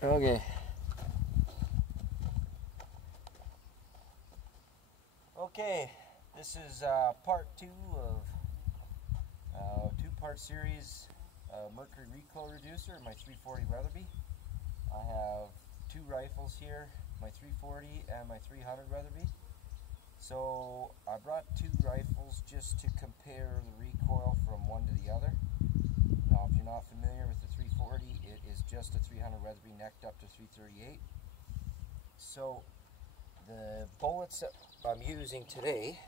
Okay. Okay, this is part 2 of a two-part series Mercury recoil reducer, my 340 Weatherby. I have two rifles here, my 340 and my 300 Weatherby. So I brought two rifles just to compare the recoil from one to the other. Now, if you're not familiar with the 340, it is just a 300 Weatherby necked up to 338. So the bullets that I'm using today,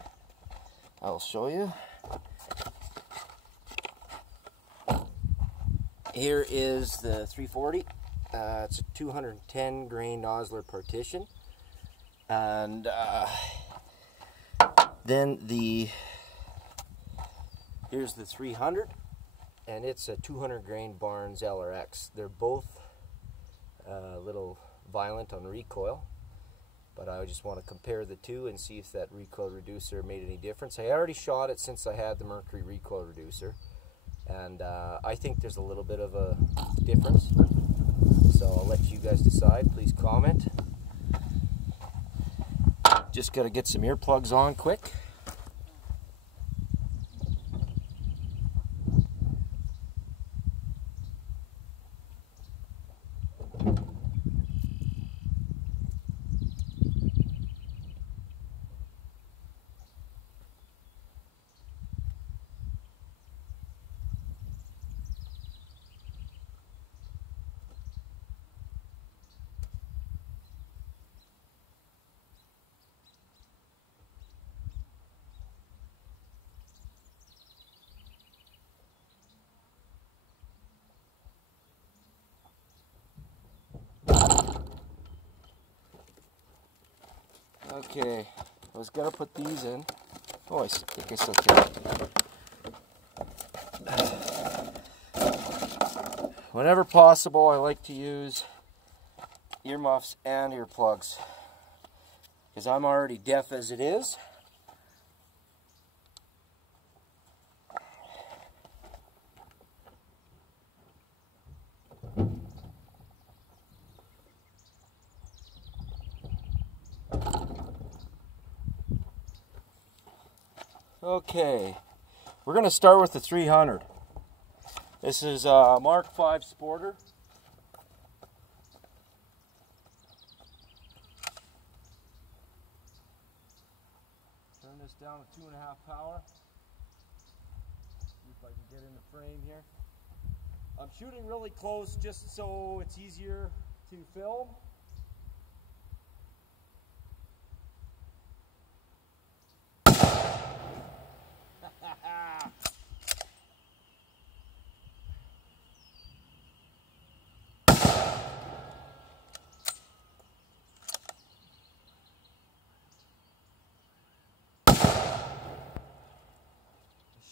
I'll show you. Here is the 340. It's a 210 grain Nosler partition, and then here's the 300, and it's a 200 grain Barnes LRX. They're both a little violent on recoil, but I just want to compare the two and see if that recoil reducer made any difference. I already shot it since I had the Mercury recoil reducer, and I think there's a little bit of a difference. So I'll let you guys decide. Please comment. Just got to get some earplugs on quick. Okay, I was gonna put these in. Oh, I think I still can. Whenever possible, I like to use earmuffs and earplugs because I'm already deaf as it is. Okay, we're going to start with the 300. This is a Mark 5 Sporter. Turn this down to 2.5 power. See if I can get in the frame here. I'm shooting really close just so it's easier to film.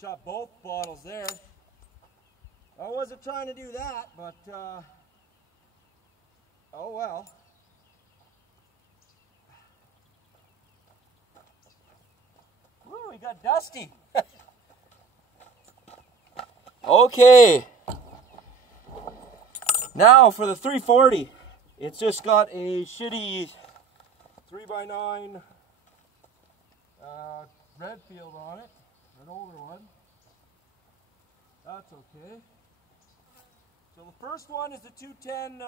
Shot both bottles there. I wasn't trying to do that, but oh well. Woo, we got dusty. Okay. Now for the 340. It's just got a shitty 3x9 Redfield on it. An older one. That's okay. So the first one is the 210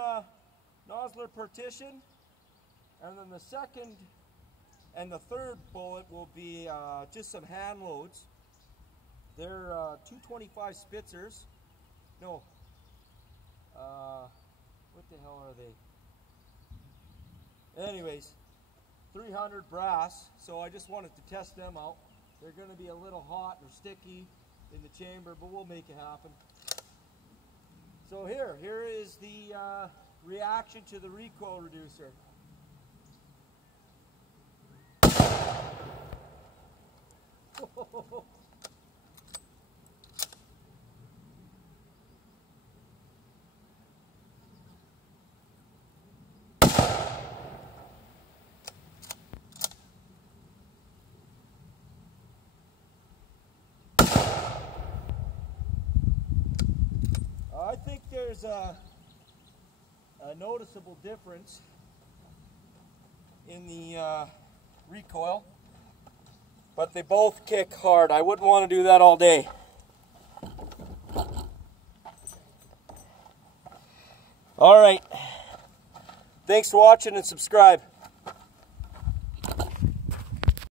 Nosler partition, and then the second and the third bullet will be just some hand loads. They're 225 Spitzers. No. What the hell are they? Anyways, 300 brass. So I just wanted to test them out. They're going to be a little hot or sticky in the chamber, but we'll make it happen. So here is the reaction to the recoil reducer. I think there's a a noticeable difference in the recoil, but they both kick hard. I wouldn't want to do that all day. All right. Thanks for watching and subscribe.